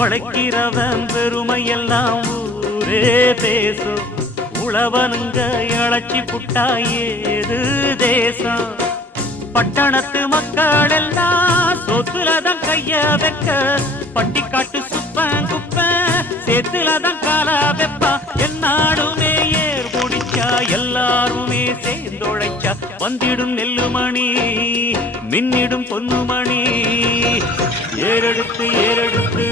உழைக்கிறவன் பெருமையெல்லாம் ஊரே பேசும். உழவனுங்க இழைச்சி புட்டா ஏது தேசம். பட்டணத்து மக்கள் எல்லாம் சொத்துலதான் கைய வைக்க, பட்டிக்காட்டு சுப்பன் குப்பன் சேத்துலதான் காலா வெப்பா. என்னாடுமே ஏர் முடிச்சா எல்லாருமே சேர்ந்தொழைச்சா வந்திடும் நெல்லுமணி மின்னிடும் பொன்னுமணி. ஏறெடுத்து ஏறெடுத்து